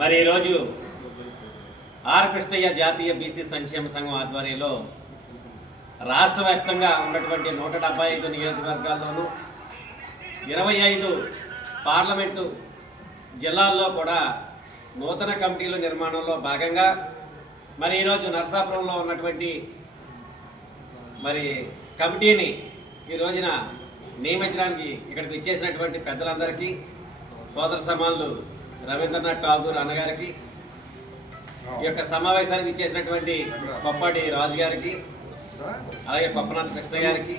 మరి ఈరోజు ఆర్ కృష్ణయ్య జాతీయ బీసీ సంక్షేమ సంఘం ఆధ్వర్యంలో రాష్ట్ర వ్యాప్తంగా ఉన్నటువంటి 175 నియోజకవర్గాల్లోనూ 25 పార్లమెంటు జిల్లాల్లో కూడా నూతన కమిటీల నిర్మాణంలో భాగంగా మరి ఈరోజు నరసాపురంలో ఉన్నటువంటి మరి కమిటీని ఈ రోజున నియమించడానికి ఇక్కడికి ఇచ్చేసినటువంటి పెద్దలందరికీ సోదర సమానులు రవీంద్రనాథ్ ఠాగూర్ అన్నగారికి ఈ యొక్క సమావేశానికి ఇచ్చేసినటువంటి కొప్పాటి రాజు గారికి అలాగే పప్పనాథ్ కృష్ణ గారికి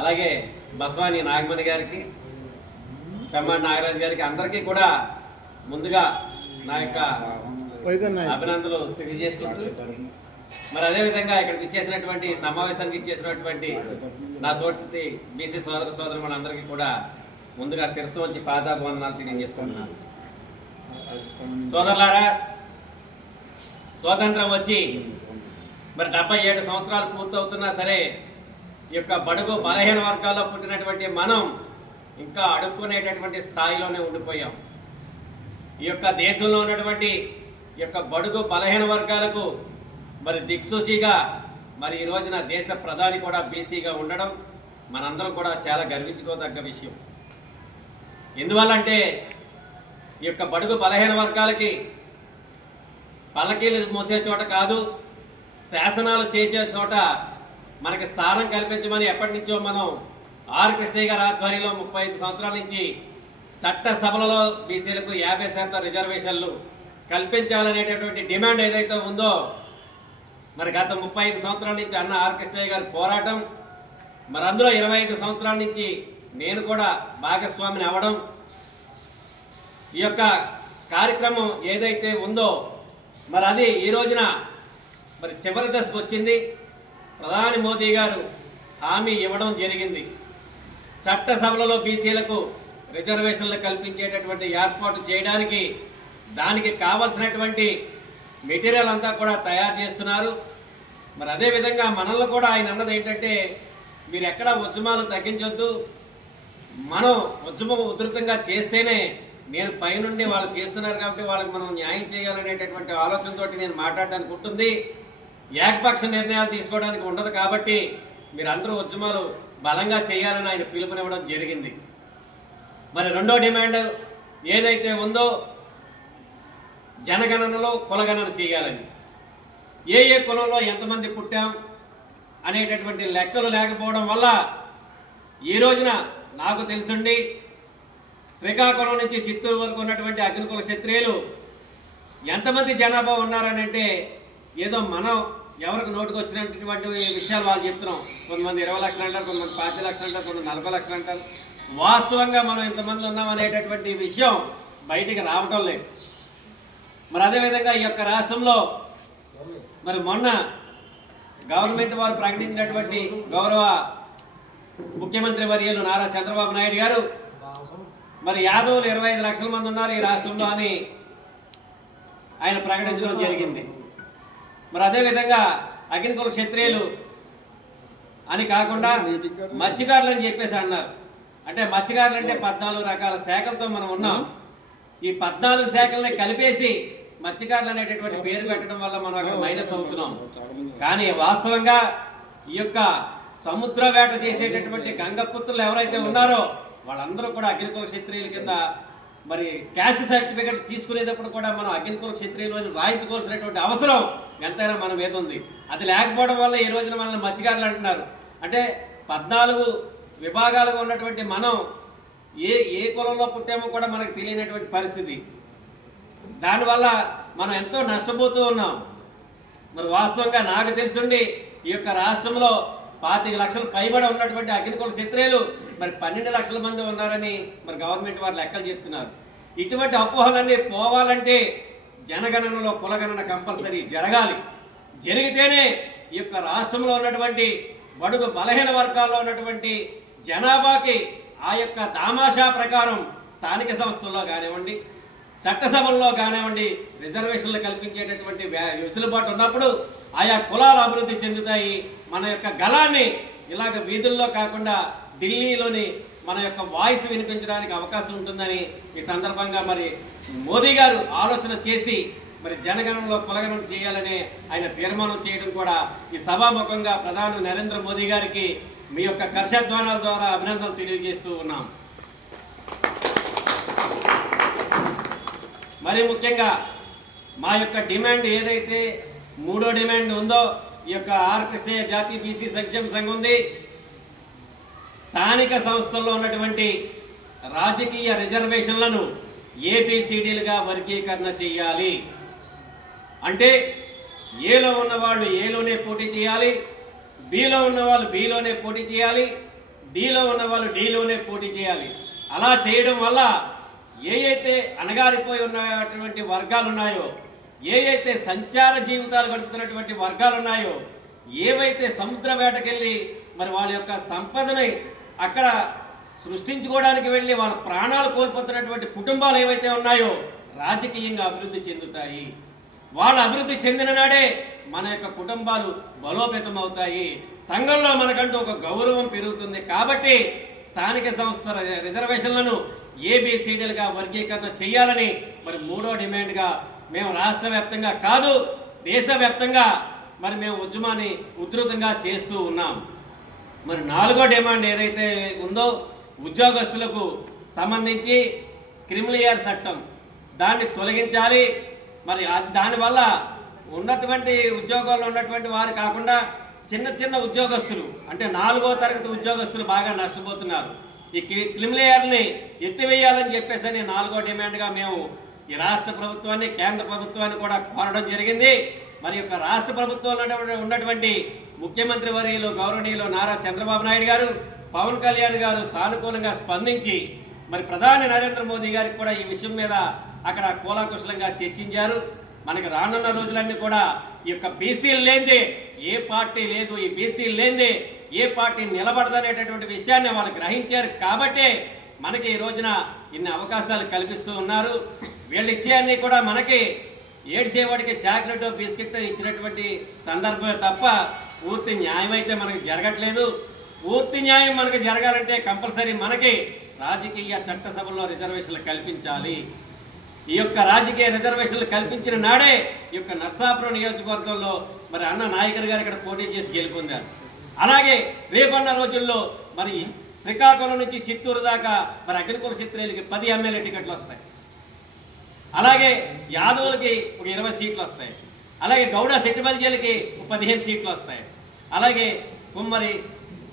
అలాగే బస్వాని నాగమణి గారికి పెమ్మాడి నాగరాజు గారికి అందరికీ కూడా ముందుగా నా యొక్క అభినందనలు తెలియజేసుకుంటూ మరి అదేవిధంగా ఇక్కడికి ఇచ్చేసినటువంటి సమావేశానికి ఇచ్చేసినటువంటి నా సోటి బీసీ సోదర సోదరులందరికీ కూడా ముందుగా శిరస్సు వచ్చి పాదాభివందనాలు తెలియజేసుకుంటున్నాను. సోదరులారా, స్వాతంత్రం వచ్చి మరి 77 సంవత్సరాలు పూర్తవుతున్నా సరే ఈ యొక్క బడుగు బలహీన వర్గాల్లో పుట్టినటువంటి మనం ఇంకా అడుక్కునేటటువంటి స్థాయిలోనే ఉండిపోయాం. ఈ యొక్క దేశంలో ఉన్నటువంటి ఈ యొక్క బడుగు బలహీన వర్గాలకు మరి దిక్సూచిగా మరి ఈ రోజున దేశ ప్రధాని కూడా బీసీగా ఉండడం మనందరం కూడా చాలా గర్వించుకోదగ్గ విషయం. ఎందువల్లంటే ఈ యొక్క బడుగు బలహీన వర్గాలకి పల్లకీలు మోసే చోట కాదు, శాసనాలు చేసే చోట మనకి స్థానం కల్పించమని ఎప్పటి నుంచో మనం ఆర్ కృష్ణయ్య గారి ఆధ్వర్యంలో 35 సంవత్సరాల నుంచి చట్టసభలలో బీసీలకు 50% రిజర్వేషన్లు కల్పించాలనేటటువంటి డిమాండ్ ఏదైతే ఉందో మరి గత 35 సంవత్సరాల నుంచి అన్న ఆర్ కృష్ణయ్య గారి పోరాటం, మరి అందులో 25 సంవత్సరాల నుంచి నేను కూడా భాగస్వామిని అవ్వడం, ఈ యొక్క కార్యక్రమం ఏదైతే ఉందో మరి అది ఈ రోజున మరి చివరి దశకు వచ్చింది. ప్రధాని మోదీ గారు హామీ ఇవ్వడం జరిగింది. చట్టసభలలో బీసీలకు రిజర్వేషన్లు కల్పించేటటువంటి ఏర్పాటు చేయడానికి దానికి కావలసినటువంటి మెటీరియల్ అంతా కూడా తయారు చేస్తున్నారు. మరి అదేవిధంగా మనల్ని కూడా ఆయన అన్నది ఏంటంటే, మీరు ఎక్కడ ఉద్యమాలు తగ్గించొద్దు, మనం ఉద్యమం ఉధృతంగా చేస్తేనే నేను పైనుండి వాళ్ళు చేస్తున్నారు కాబట్టి వాళ్ళకి మనం న్యాయం చేయాలనేటటువంటి ఆలోచనతో నేను మాట్లాడడానికి ఉంటుంది. ఏకపక్ష నిర్ణయాలు తీసుకోవడానికి ఉండదు కాబట్టి మీరందరూ ఉద్యమాలు బలంగా చేయాలని ఆయన పిలుపునివ్వడం జరిగింది. మరి రెండో డిమాండ్ ఏదైతే ఉందో జనగణనలో కులగణన చేయాలని, ఏ కులంలో ఎంతమంది పుట్టాం అనేటటువంటి లెక్కలు లేకపోవడం వల్ల ఈ రోజున నాకు తెలుసుండి శ్రీకాకుళం నుంచి చిత్తూరు వరకు ఉన్నటువంటి అగ్నికుల క్షత్రియులు ఎంతమంది జనాభా ఉన్నారని అంటే ఏదో మనం ఎవరికి నోటుకు వచ్చినటువంటి విషయాలు వాళ్ళు చెప్తున్నాం. కొంతమంది 20 లక్షలు అంటారు, కొంతమంది 5 లక్షలు అంటారు, కొంతమంది 40 లక్షలు అంటారు. వాస్తవంగా మనం ఇంతమంది ఉన్నామనేటటువంటి విషయం బయటికి రావటం లేదు. మరి అదేవిధంగా ఈ యొక్క రాష్ట్రంలో మరి మొన్న గవర్నమెంట్ వారు ప్రకటించినటువంటి గౌరవ ముఖ్యమంత్రి వర్యులు నారా చంద్రబాబు నాయుడు గారు మరి యాదవులు 25 లక్షల మంది ఉన్నారు ఈ రాష్ట్రంలో అని ఆయన ప్రకటించడం జరిగింది. మరి అదేవిధంగా అగ్నికుల క్షత్రియులు అని కాకుండా మత్స్యకారులు అని చెప్పేసి అన్నారు. అంటే మత్స్యకారులు అంటే 14 రకాల శాఖలతో మనం ఉన్నాం. ఈ 14 శాఖల్ని కలిపేసి మత్స్యకారులు అనేటటువంటి పేరు పెట్టడం వల్ల మనం అక్కడ మైనస్ అవుతున్నాం. కానీ వాస్తవంగా ఈ యొక్క సముద్ర వేట చేసేటటువంటి గంగపుత్రులు ఎవరైతే ఉన్నారో వాళ్ళందరూ కూడా అగ్నికుల క్షత్రియుల కింద మరి క్యాస్ట్ సర్టిఫికేట్ తీసుకునేటప్పుడు కూడా మనం అగ్నికుల క్షత్రియులు అని రాయించుకోవాల్సినటువంటి అవసరం ఎంతైనా మన మీద ఉంది. అది లేకపోవడం వల్ల ఈ రోజున మనల్ని మత్స్యకారులు అంటున్నారు. అంటే 14 విభాగాలుగా ఉన్నటువంటి మనం ఏ కులంలో పుట్టామో కూడా మనకు తెలియనటువంటి పరిస్థితి. దానివల్ల మనం ఎంతో నష్టపోతూ ఉన్నాం. మరి వాస్తవంగా నాకు తెలుసుండి ఈ యొక్క రాష్ట్రంలో 25 లక్షలు పైబడి ఉన్నటువంటి అగ్నికుల క్షత్రియులు మరి 12 లక్షల మంది ఉన్నారని మరి గవర్నమెంట్ వారు లెక్కలు చెప్తున్నారు. ఇటువంటి అపోహలన్నీ పోవాలంటే జనగణనలో కులగణన కంపల్సరీ జరగాలి. జరిగితేనే ఈ యొక్క రాష్ట్రంలో ఉన్నటువంటి బడుగు బలహీన వర్గాల్లో ఉన్నటువంటి జనాభాకి ఆ యొక్క దామాషా ప్రకారం స్థానిక సంస్థల్లో కానివ్వండి, చట్టసభల్లో కానివ్వండి రిజర్వేషన్లు కల్పించేటటువంటి వెసులుబాటు ఉన్నప్పుడు ఆయా కులాలు అభివృద్ధి చెందుతాయి. మన యొక్క గళాన్ని ఇలాగ వీధుల్లో కాకుండా ఢిల్లీలోని మన యొక్క వాయిస్ వినిపించడానికి అవకాశం ఉంటుందని ఈ సందర్భంగా మరి మోదీ గారు ఆలోచన చేసి మరి జనగణనలో కులగణన చేయాలని ఆయన తీర్మానం చేయడం కూడా ఈ సభాముఖంగా ప్రధాని నరేంద్ర మోదీ గారికి మీ యొక్క కర్షధ్వానాల ద్వారా అభినందనలు తెలియజేస్తూ ఉన్నాం. మరి ముఖ్యంగా మా యొక్క డిమాండ్ ఏదైతే మూడో డిమాండ్ ఉందో ఈ యొక్క ఆర్ కృష్ణయ్య జాతీయ బీసీ సంక్షేమ సంఘం ఉంది. స్థానిక సంస్థల్లో ఉన్నటువంటి రాజకీయ రిజర్వేషన్లను ఏబిసిడీలుగా వర్గీకరణ చేయాలి. అంటే ఏలో ఉన్నవాళ్ళు ఏలోనే పోటీ చేయాలి, బిలో ఉన్నవాళ్ళు బిలోనే పోటీ చేయాలి, డిలో ఉన్నవాళ్ళు డిలోనే పోటీ చేయాలి. అలా చేయడం వల్ల ఏవైతే అణగారిపోయి ఉన్నటువంటి వర్గాలు ఉన్నాయో, ఏవైతే సంచార జీవితాలు గడుపుతున్నటువంటి వర్గాలు ఉన్నాయో, ఏవైతే సముద్ర వేటకెళ్ళి మరి వాళ్ళ యొక్క సంపదని అక్కడ సృష్టించుకోవడానికి వెళ్ళి వాళ్ళ ప్రాణాలు కోల్పోతున్నటువంటి కుటుంబాలు ఏవైతే ఉన్నాయో రాజకీయంగా అభివృద్ధి చెందుతాయి. వాళ్ళ అభివృద్ధి చెందిన నాడే మన యొక్క కుటుంబాలు బలోపేతం అవుతాయి, సంఘంలో మనకంటూ ఒక గౌరవం పెరుగుతుంది. కాబట్టి స్థానిక సంస్థల రిజర్వేషన్లను ఏబిసిడీలుగా వర్గీకరణ చేయాలని మరి మూడో డిమాండ్గా మేము రాష్ట్ర వ్యాప్తంగా కాదు దేశవ్యాప్తంగా మరి మేము ఉద్యమాన్ని ఉధృతంగా చేస్తూ ఉన్నాం. మరి నాలుగో డిమాండ్ ఏదైతే ఉందో ఉద్యోగస్తులకు సంబంధించి క్రిమినల్ చట్టం దాన్ని తొలగించాలి. మరి దానివల్ల ఉన్నటువంటి ఉద్యోగాల్లో ఉన్నటువంటి వారు కాకుండా చిన్న చిన్న ఉద్యోగస్తులు అంటే 4వ తరగతి ఉద్యోగస్తులు బాగా నష్టపోతున్నారు. ఈ క్రిమినల్ని ఎత్తివేయాలని చెప్పేసి 4వ డిమాండ్గా మేము ఈ రాష్ట్ర ప్రభుత్వాన్ని కేంద్ర ప్రభుత్వాన్ని కూడా కోరడం జరిగింది. మరి యొక్క రాష్ట్ర ప్రభుత్వంలో ఉన్నటువంటి ముఖ్యమంత్రి వర్యులు గౌరవనీయులు నారా చంద్రబాబు నాయుడు గారు, పవన్ కళ్యాణ్ గారు సానుకూలంగా స్పందించి మరి ప్రధాని నరేంద్ర మోదీ గారికి కూడా ఈ విషయం మీద అక్కడ కూలంకుషలంగా చర్చించారు. మనకి రానున్న రోజులన్నీ కూడా ఈ యొక్క బీసీలు లేనిదే ఏ పార్టీ లేదు, ఈ బీసీలు లేనిదే ఏ పార్టీ నిలబడదనేటటువంటి విషయాన్ని వాళ్ళు గ్రహించారు. కాబట్టే మనకి ఈ రోజున ఇన్ని అవకాశాలు కల్పిస్తూ ఉన్నారు. వీళ్ళు ఇచ్చేయన్నీ కూడా మనకి ఏడ్చేవాడికి చాక్లెట్ బిస్కెట్ ఇచ్చినటువంటి సందర్భమే తప్ప పూర్తి న్యాయం అయితే మనకి జరగట్లేదు. పూర్తి న్యాయం మనకి జరగాలంటే కంపల్సరీ మనకి రాజకీయ చట్టసభల్లో రిజర్వేషన్లు కల్పించాలి. ఈ యొక్క రాజకీయ రిజర్వేషన్లు కల్పించిన నాడే ఈ యొక్క నర్సాపురం నియోజకవర్గంలో మరి అన్న నాయకర్ గారు ఇక్కడ పోటీ చేసి గెలుపొందారు. అలాగే రేపన్న రోజుల్లో మరి శ్రీకాకుళం నుంచి చిత్తూరు దాకా మరి అగ్నికుల చిత్రేలకి 10 ఎమ్మెల్యే టికెట్లు వస్తాయి. అలాగే యాదవులకి ఒక 20 సీట్లు వస్తాయి. అలాగే గౌడ సెట్టిబల్జీలకి 15 సీట్లు వస్తాయి. అలాగే కుమ్మరి,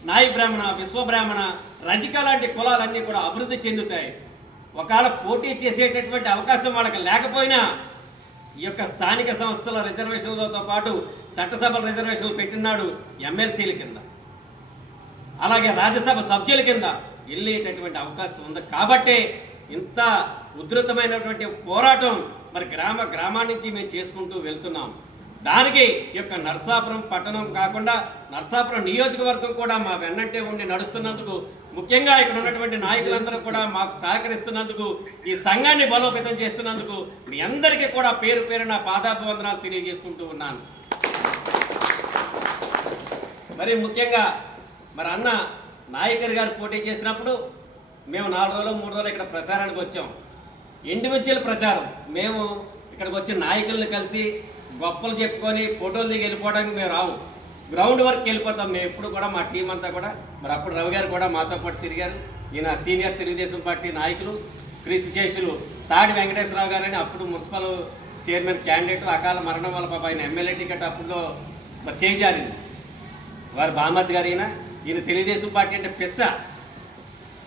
నాయి బ్రాహ్మణ, విశ్వబ్రాహ్మణ, రజిక లాంటి కులాలన్నీ కూడా అభివృద్ధి చెందుతాయి. ఒకవేళ పోటీ చేసేటటువంటి అవకాశం వాళ్ళకి లేకపోయినా ఈ యొక్క స్థానిక సంస్థల రిజర్వేషన్లతో పాటు చట్టసభల రిజర్వేషన్లు పెట్టినాడు ఎమ్మెల్సీల కింద, అలాగే రాజ్యసభ సభ్యుల కింద వెళ్ళేటటువంటి అవకాశం ఉంది. కాబట్టి ఇంత ఉధృతమైనటువంటి పోరాటం మరి గ్రామాల నుంచి మేము చేసుకుంటూ వెళ్తున్నాం. దానికి ఈ యొక్క నర్సాపురం పట్టణం కాకుండా నర్సాపురం నియోజకవర్గం కూడా మా వెన్నంటే ఉండి నడుస్తున్నందుకు, ముఖ్యంగా ఇక్కడ ఉన్నటువంటి నాయకులందరూ కూడా మాకు సహకరిస్తున్నందుకు, ఈ సంఘాన్ని బలోపేతం చేస్తున్నందుకు మీ అందరికీ కూడా పేరు పేరున పాదాభివందనాలు తెలియజేసుకుంటూ ఉన్నాను. మరి ముఖ్యంగా మరి అన్న నాయకర్ గారు పోటీ చేసినప్పుడు మేము 4 రోజులు 3 రోజులు ఇక్కడ ప్రచారానికి వచ్చాం. ఇండివిజువల్ ప్రచారం. మేము ఇక్కడికి వచ్చిన నాయకులను కలిసి గొప్పలు చెప్పుకొని ఫోటోలు దిగి వెళ్ళిపోవడానికి మేము రాము, గ్రౌండ్ వర్క్ వెళ్ళిపోతాం. మేము ఎప్పుడు కూడా మా టీం అంతా కూడా మరి అప్పుడు రవి గారు కూడా మాతో పాటు తిరిగారు. ఈయన సీనియర్ తెలుగుదేశం పార్టీ నాయకులు కృషి చేసులు తాడి వెంకటేశ్వరరావు గారని అప్పుడు మున్సిపల్ చైర్మన్ క్యాండిడేట్ అకాల మరణం వల్ల పాప ఆయన ఎమ్మెల్యే టికెట్ అప్పుడు మరి చేజారింది. వారు బామతి గారు ఈయన తెలుగుదేశం పార్టీ అంటే పిచ్చ.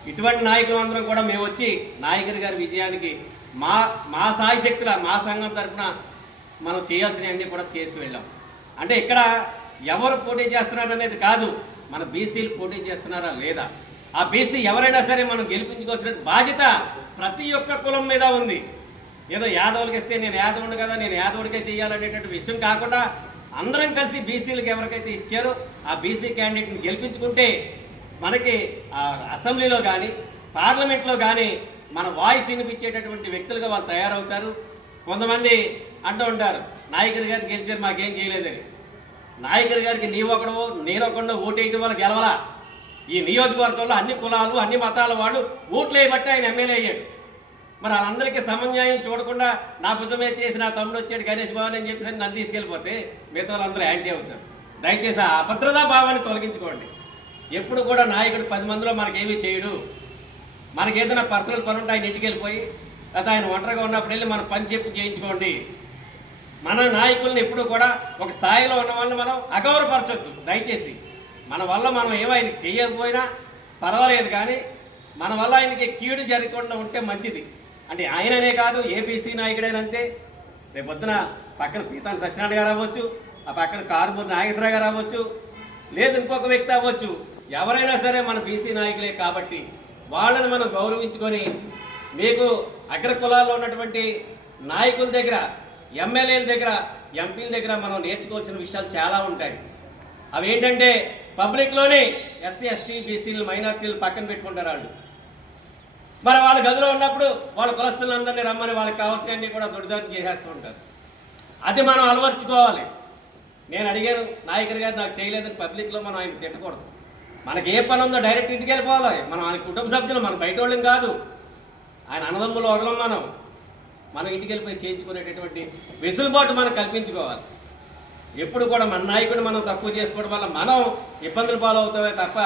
ఇటువంటి నాయకులు అందరం కూడా మేము వచ్చి నాయకుడి గారి విజయానికి మా సాయి శక్తుల మా సంఘం తరఫున మనం చేయాల్సినవన్నీ కూడా చేసి వెళ్ళాం. అంటే ఇక్కడ ఎవరు పోటీ చేస్తున్నారు అనేది కాదు, మన బీసీలు పోటీ చేస్తున్నారా లేదా, ఆ బీసీ ఎవరైనా సరే మనం గెలిపించుకోవాల్సిన బాధ్యత ప్రతి ఒక్క కులం మీద ఉంది. ఏదో యాదవులకి ఇస్తే నేను యాదవుడు కదా నేను యాదవుడికే చేయాలనేటువంటి విషయం కాకుండా అందరం కలిసి బీసీలకు ఎవరికైతే ఇచ్చారో ఆ బీసీ క్యాండిడేట్ని గెలిపించుకుంటే మనకి అసెంబ్లీలో కానీ పార్లమెంట్లో కానీ మన వాయిస్ వినిపించేటటువంటి వ్యక్తులుగా వాళ్ళు తయారవుతారు. కొంతమంది అంటూ ఉంటారు నాయకుడి గారికి గెలిచారు మాకేం చేయలేదని. నాయకుడి గారికి నీవొకడో నేనొకడో ఓటేయటం వల్ల గెలవలా, ఈ నియోజకవర్గంలో అన్ని కులాలు అన్ని మతాల వాళ్ళు ఓట్లు వేయబట్టి ఆయన ఎమ్మెల్యే అయ్యాడు. మరి వాళ్ళందరికీ సమన్యాయం చూడకుండా నా భుజమే చేసి నా తమ్ముడు వచ్చాడు గణేష్ భవన్ అని చెప్పేసి నన్ను తీసుకెళ్ళిపోతే మిగతా వాళ్ళందరూ యాంటీ అవుతారు. దయచేసి ఆ అభద్రతా భావాన్ని తొలగించుకోండి. ఎప్పుడు కూడా నాయకుడు 10 మందిలో మనకేమీ చేయడు. మనకి ఏదైనా పర్సనల్ పని ఉంటే ఆయన ఇంటికి వెళ్ళిపోయి లేదా ఆయన ఒంటరిగా ఉన్నప్పుడు వెళ్ళి మనం పని చెప్పి చేయించుకోండి. మన నాయకుల్ని ఎప్పుడు కూడా ఒక స్థాయిలో ఉన్న వాళ్ళని మనం అగౌరవపరచొద్దు. దయచేసి మన వల్ల మనం ఏమైనా చేయకపోయినా పర్వాలేదు, కానీ మన వల్ల ఆయనకి కీడు జరగకుండా ఉంటే మంచిది. అంటే ఆయననే కాదు, ఏపీసీ నాయకుడైనంతే. రేపొద్దున పక్కన పీతాని సత్యనారాయణ గారు అవ్వచ్చు, ఆ పక్కన కారుమూరి నాగేశ్వరరావు గారు అవ్వచ్చు, లేదు ఇంకొక వ్యక్తి అవ్వచ్చు. ఎవరైనా సరే మన బీసీ నాయకులే కాబట్టి వాళ్ళని మనం గౌరవించుకొని, మీకు అగ్ర కులాల్లో ఉన్నటువంటి నాయకుల దగ్గర, ఎమ్మెల్యేల దగ్గర, ఎంపీల దగ్గర మనం నేర్చుకోవాల్సిన విషయాలు చాలా ఉంటాయి. అవి ఏంటంటే పబ్లిక్లోనే ఎస్సీ ఎస్టీ బీసీలు మైనార్టీలు పక్కన పెట్టుకుంటారు వాళ్ళు. మరి వాళ్ళ గదిలో ఉన్నప్పుడు వాళ్ళ కులస్తులందరినీ రమ్మని వాళ్ళకి కావాల్సినవన్నీ కూడా దొడిదారి చేసేస్తూ ఉంటారు. అది మనం అలవర్చుకోవాలి. నేను అడిగాను నాయకుడు గారు నాకు చేయలేదని పబ్లిక్లో మనం ఆయన తిట్టకూడదు. మనకి ఏ పని ఉందో డైరెక్ట్ ఇంటికి వెళ్ళిపోవాలి. మనం ఆయన కుటుంబ సభ్యులు, మన బయట వాళ్ళం కాదు. ఆయన అన్నదమ్ములు ఒకలం. మనం ఇంటికి వెళ్ళిపోయి చేయించుకునేటటువంటి వెసులుబాటు మనం కల్పించుకోవాలి. ఎప్పుడు కూడా మన నాయకుడిని మనం తక్కువ చేసుకోవడం వల్ల మనం ఇబ్బందులు పాలవుతామే తప్ప,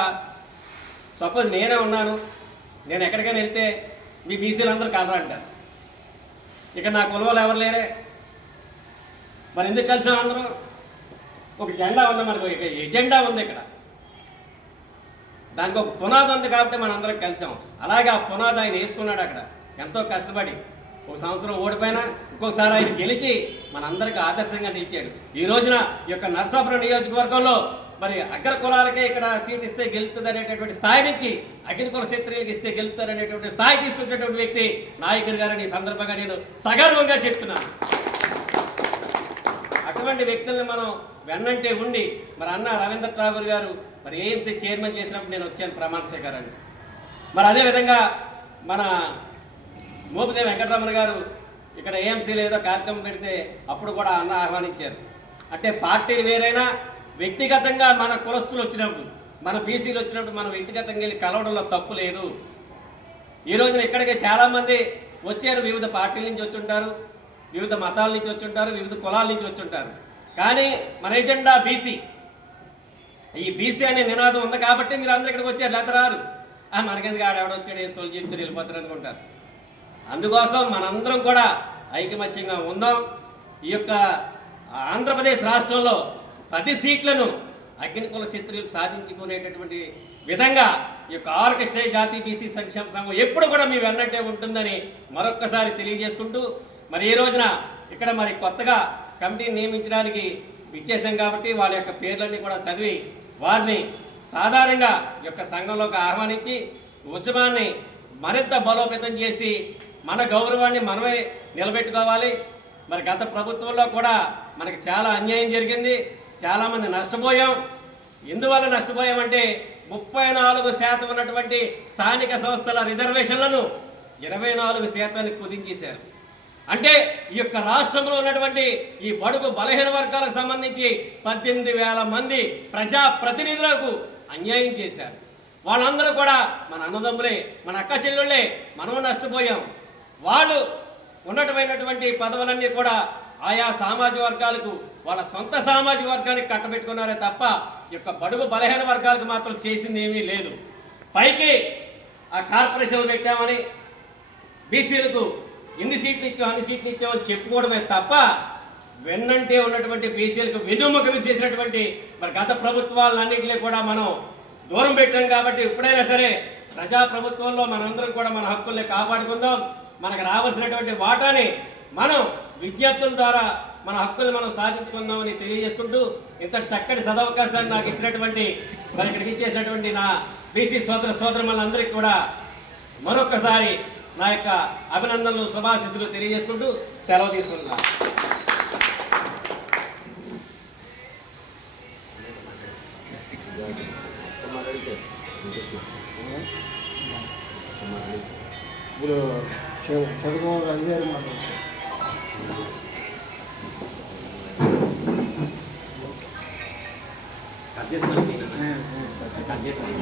సపోజ్ నేనే ఉన్నాను, నేను ఎక్కడికైనా వెళ్తే మీ బీసీలు అందరూ కలరంటారు. ఇక్కడ నా కులంలో ఎవరు లేరే, మరి ఎందుకు కలిసాం అందరూ? ఒక జెండా ఉంది, మనకు ఎజెండా ఉంది ఇక్కడ, దానికి ఒక పునాది ఉంది కాబట్టి మనం అందరం కలిసాం. అలాగే ఆ పునాది ఆయన వేసుకున్నాడు అక్కడ ఎంతో కష్టపడి. ఒక సంవత్సరం ఓడిపోయినా ఇంకొకసారి ఆయన గెలిచి మనందరికీ ఆదర్శంగా నిలిచాడు. ఈ రోజున ఈ యొక్క నరసాపురం నియోజకవర్గంలో మరి అగ్ర కులాలకే ఇక్కడ సీట్ ఇస్తే గెలుస్తుంది అనేటటువంటి స్థాయి నుంచి అఖిల కుల క్షత్రియులకు ఇస్తే గెలుస్తారు అనేటువంటి స్థాయి తీసుకొచ్చినటువంటి వ్యక్తి నాయకుడు గారని ఈ సందర్భంగా నేను సగర్వంగా చెప్తున్నాను. అటువంటి వ్యక్తుల్ని మనం వెన్నంటే ఉండి, మరి అన్న రవీంద్ర ఠాగూర్ గారు మరి ఏఎంసీ చైర్మన్ చేసినప్పుడు నేను వచ్చాను ప్రమాణ స్వీకారాన్ని. మరి అదేవిధంగా మన మోపిదేవి వెంకటరమణ గారు ఇక్కడ ఏఎంసీలో ఏదో కార్యక్రమం పెడితే అప్పుడు కూడా అన్న ఆహ్వానించారు. అంటే పార్టీలు వేరైనా వ్యక్తిగతంగా మన కులస్తులు వచ్చినప్పుడు, మన బీసీలు వచ్చినప్పుడు మనం వ్యక్తిగతంగా వెళ్ళి కలవడంలో తప్పు లేదు. ఈ రోజున ఇక్కడికి చాలామంది వచ్చారు, వివిధ పార్టీల నుంచి వచ్చి ఉంటారు, వివిధ మతాల నుంచి వచ్చి ఉంటారు, వివిధ కులాల నుంచి వచ్చి ఉంటారు. కానీ మన ఎజెండా బీసీ. ఈ బీసీ అనే నినాదం ఉంది కాబట్టి మీరు అందరూ ఇక్కడికి వచ్చారు, లేకపోతే రారు. మనకెందుకు ఆడెవడొచ్చాడు సోల్ జీవితం వెళ్ళిపోతారు అనుకుంటారు. అందుకోసం మనందరం కూడా ఐకమత్యంగా ఉందాం. ఈ యొక్క ఆంధ్రప్రదేశ్ రాష్ట్రంలో 10 సీట్లను అఖిల కుల క్షత్రియులు సాధించుకునేటటువంటి విధంగా ఈ యొక్క ఆర్కెస్ట్రా జాతీయ బీసీ సంక్షేమ సంఘం ఎప్పుడు కూడా మీ వెన్నట్టే ఉంటుందని మరొక్కసారి తెలియజేసుకుంటూ, మరి ఈ రోజున ఇక్కడ మరి కొత్తగా కమిటీని నియమించడానికి ఇచ్చేసాం కాబట్టి వాళ్ళ యొక్క పేర్లన్నీ కూడా చదివి వారిని సాధారణంగా ఈ యొక్క సంఘంలోకి ఆహ్వానించి ఉద్యమాన్ని మరింత బలోపేతం చేసి మన గౌరవాన్ని మనమే నిలబెట్టుకోవాలి. మరి గత ప్రభుత్వంలో కూడా మనకి చాలా అన్యాయం జరిగింది, చాలామంది నష్టపోయాం. ఎందువల్ల నష్టపోయామంటే 34% ఉన్నటువంటి స్థానిక సంస్థల రిజర్వేషన్లను 24% కుదించేశారు. అంటే ఈ యొక్క రాష్ట్రంలో ఉన్నటువంటి ఈ బడుగు బలహీన వర్గాలకు సంబంధించి 18,000 మంది ప్రజాప్రతినిధులకు అన్యాయం చేశారు. వాళ్ళందరూ కూడా మన అన్నదమ్ములే, మన అక్క చెల్లెళ్ళే. మనము నష్టపోయాం. వాళ్ళు ఉన్నటువంటి పదవులన్నీ కూడా ఆయా సామాజిక వర్గాలకు, వాళ్ళ సొంత సామాజిక వర్గానికి కట్టబెట్టుకున్నారే తప్ప ఈ యొక్క బడుగు బలహీన వర్గాలకు మాత్రం చేసింది ఏమీ లేదు. పైకి ఆ కార్పొరేషన్లు పెట్టామని, బీసీలకు ఇన్ని సీట్లు ఇచ్చాం అన్ని సీట్లు ఇచ్చామని చెప్పుకోవడమే తప్ప వెన్నంటే ఉన్నటువంటి బీసీలకు వెన్నుముక విసేసినటువంటి మరి గత ప్రభుత్వాలన్నింటినీ కూడా మనం దూరం పెట్టాం. కాబట్టి ఎప్పుడైనా సరే ప్రజాప్రభుత్వంలో మనందరం కూడా మన హక్కుల్ని కాపాడుకుందాం. మనకు రావాల్సినటువంటి వాటాని మనం విజ్ఞప్తుల ద్వారా మన హక్కుల్ని మనం సాధించుకుందామని తెలియజేసుకుంటూ, ఇంతటి చక్కటి సదవకాశాన్ని నాకు ఇచ్చినటువంటి మరి ఇక్కడికి ఇచ్చేసినటువంటి నా బీసీ సోదరులందరికీ కూడా మరొకసారి నా యొక్క అభినందనలు, శుభాశీస్సులు తెలియజేసుకుంటూ సెలవు తీసుకుంటున్నాను. ఇప్పుడు చదువుకోవాలి అధికారి మాట్లాడుతున్నారు. కట్ చేస్తాను.